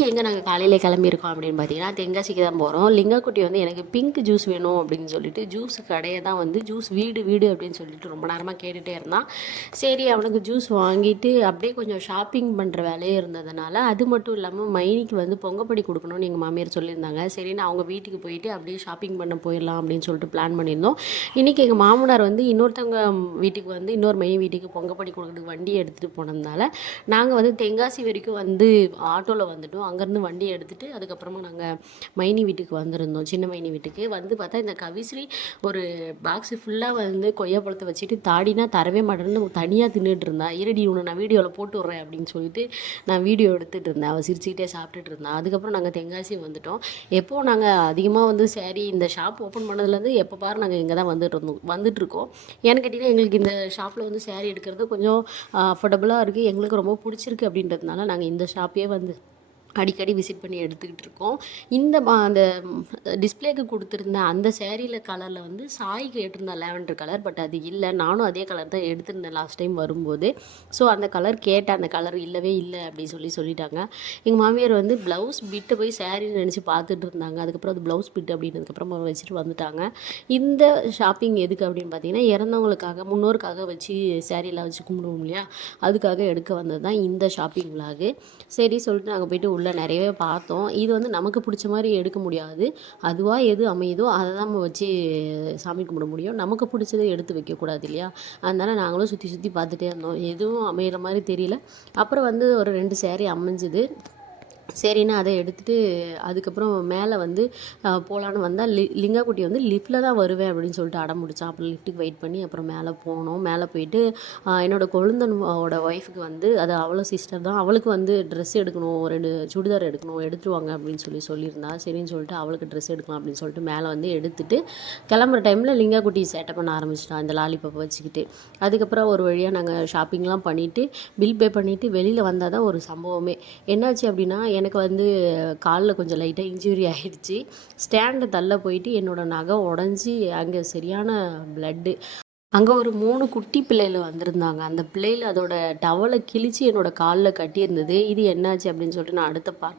இன்றைக்கி எங்கே நாங்கள் காலையில் கிளம்பியிருக்கோம் அப்படின்னு பார்த்தீங்கன்னா தென்காசிக்கு தான் போகிறோம் லிங்கக்குட்டி வந்து எனக்கு பிங்க் ஜூஸ் வேணும் அப்படின்னு சொல்லிட்டு ஜூஸ் கடையை தான் வந்து ஜூஸ் வீடு வீடு அப்படின்னு சொல்லிட்டு ரொம்ப நேரமாக கேட்டுகிட்டே இருந்தான். சரி அவனுக்கு ஜூஸ் வாங்கிட்டு அப்படியே கொஞ்சம் ஷாப்பிங் பண்ணுற வேலையே இருந்ததுனால அது மட்டும் இல்லாமல் மைனிக்கு வந்து பொங்கப்படி கொடுக்கணும்னு எங்கள் மாமியார் சொல்லியிருந்தாங்க. சரின்னு அவங்க வீட்டுக்கு போயிட்டு அப்படியே ஷாப்பிங் பண்ண போயிடலாம் அப்படின்னு சொல்லிட்டு பிளான் பண்ணியிருந்தோம். இன்றைக்கி எங்கள் மாமனார் வந்து இன்னொருத்தவங்க வீட்டுக்கு வந்து இன்னொரு மைனி வீட்டுக்கு பொங்கப்படி கொடுக்குறதுக்கு வண்டி எடுத்துகிட்டு போனதுனால நாங்கள் வந்து தென்காசி வரைக்கும் வந்து ஆட்டோவில் வந்துட்டோம். அங்கேருந்து வண்டியை எடுத்துகிட்டு அதுக்கப்புறமா நாங்கள் மைனி வீட்டுக்கு வந்திருந்தோம். சின்ன மைனி வீட்டுக்கு. வந்து பார்த்தா இந்த கவிஸ்ரீ ஒரு பாக்ஸு ஃபுல்லாக வந்து கொய்யாப்பழத்தை வச்சுட்டு தாடினா தரவே மாட்டேன்னு தனியாக தின்னுட்டு இருந்தா. இரடி உன்னை நான் வீடியோவில் போட்டு விட்றேன் அப்படின்னு சொல்லிட்டு நான் வீடியோ எடுத்துகிட்டு இருந்தேன். அவள் சிரிச்சுக்கிட்டே சாப்பிட்டுட்டு இருந்தான் அதுக்கப்புறம் நாங்கள் தென்காசி வந்துட்டோம். எப்போது நாங்கள் அதிகமாக வந்து சரி இந்த ஷாப் ஓப்பன் பண்ணதுலேருந்து எப்போ பாரு நாங்கள் இங்கே தான் வந்துட்டு இருந்தோம். வந்துட்டு இருக்கோம். ஏன்னு கேட்டிங்கன்னா எங்களுக்கு இந்த ஷாப்பில் வந்து சேரீ எடுக்கிறது கொஞ்சம் அஃபோர்டபுளாக இருக்குது எங்களுக்கு ரொம்ப பிடிச்சிருக்கு அப்படின்றதுனால நாங்கள் இந்த ஷாப்பே வந்து அடிக்கடி விசிட் பண்ணி எடுத்துக்கிட்டு இருக்கோம். இந்த மா அந்த டிஸ்பிளேக்கு கொடுத்துருந்த அந்த சேரீல கலரில் வந்து சாய் கேட்டிருந்தா லேவண்டர் கலர் பட் அது இல்லை. நானும் அதே கலர் தான் எடுத்திருந்தேன் லாஸ்ட் டைம் வரும்போது. ஸோ அந்த கலர் கேட்டேன் அந்த கலர் இல்லவே இல்லை அப்படின்னு சொல்லி சொல்லிட்டாங்க. எங்கள் மாமியார் வந்து ப்ளவுஸ் பிட்டு போய் சேரீன்னு நினச்சி பார்த்துட்டு இருந்தாங்க. அதுக்கப்புறம் அது ப்ளவுஸ் பிட்டு அப்படின்றதுக்கப்புறமா வச்சுட்டு வந்துட்டாங்க. இந்த ஷாப்பிங் எதுக்கு அப்படின்னு பார்த்தீங்கன்னா இறந்தவங்களுக்காக முன்னோருக்காக வச்சு சேரீலாம் வச்சு கும்பிடுவோம் இல்லையா? அதுக்காக எடுக்க வந்தது தான் இந்த ஷாப்பிங் விலாகு சரி சொல்லிட்டு நாங்கள் போயிட்டு உள்ளே நிறையவே பார்த்தோம். இது வந்து நமக்கு பிடிச்ச மாதிரி எடுக்க முடியாது. அதுவாக எது அமையுதோ அதை தான் நம்ம வச்சு சாமி கும்பிட முடியும். நமக்கு பிடிச்சதை எடுத்து வைக்கக்கூடாது இல்லையா? அதனால் நாங்களும் சுற்றி சுற்றி பார்த்துட்டே இருந்தோம். எதுவும் அமையிற மாதிரி தெரியல. அப்புறம் வந்து ஒரு ரெண்டு சேரீ அமைஞ்சுது. சரின்னு அதை எடுத்துகிட்டு அதுக்கப்புறம் மேலே வந்து போகலான்னு வந்தால் லி லிங்காக்குட்டி வந்து லிஃப்ட்டில் தான் வருவேன் அப்படின்னு சொல்லிட்டு அடம் முடிச்சான் அப்புறம் லிஃப்ட்டுக்கு வெயிட் பண்ணி அப்புறம் மேலே போனோம். மேலே போயிட்டு என்னோட கொழுந்தனோட ஒய்ஃபுக்கு வந்து அது அவ்வளோ சிஸ்டர் தான். அவளுக்கு வந்து ட்ரெஸ் எடுக்கணும் ரெண்டு சுடிதார் எடுக்கணும் எடுத்துருவாங்க அப்படின்னு சொல்லி சொல்லியிருந்தா. சரின்னு சொல்லிட்டு அவளுக்கு ட்ரெஸ் எடுக்கலாம் அப்படின்னு சொல்லிட்டு மேலே வந்து எடுத்துட்டு கிளம்புற டைமில் லிங்காக்குட்டி சேட்டை பண்ண ஆரம்பிச்சிட்டான் இந்த லாலிபப்பை வச்சுக்கிட்டு. அதுக்கப்புறம் ஒரு வழியாக நாங்கள் ஷாப்பிங்லாம் பண்ணிவிட்டு பில் பே பண்ணிவிட்டு வெளியில் வந்தால் தான் ஒரு சம்பவமே. என்னாச்சு அப்படின்னா எனக்கு வந்து காலில் கொஞ்சம் லைட்டாக இன்ஜுரி ஆகிடுச்சு ஸ்டாண்டு தள்ள போயிட்டு என்னோடய நகை உடஞ்சி அங்கே சரியான ப்ளட்டு அங்கே ஒரு மூணு குட்டி பிள்ளைகள் வந்திருந்தாங்க. அந்த பிள்ளைகள் அதோட டவலை கிழிச்சு என்னோடய காலில் கட்டியிருந்தது. இது என்னாச்சு அப்படின்னு சொல்லிட்டு நான் அடுத்த பார்ட்டில்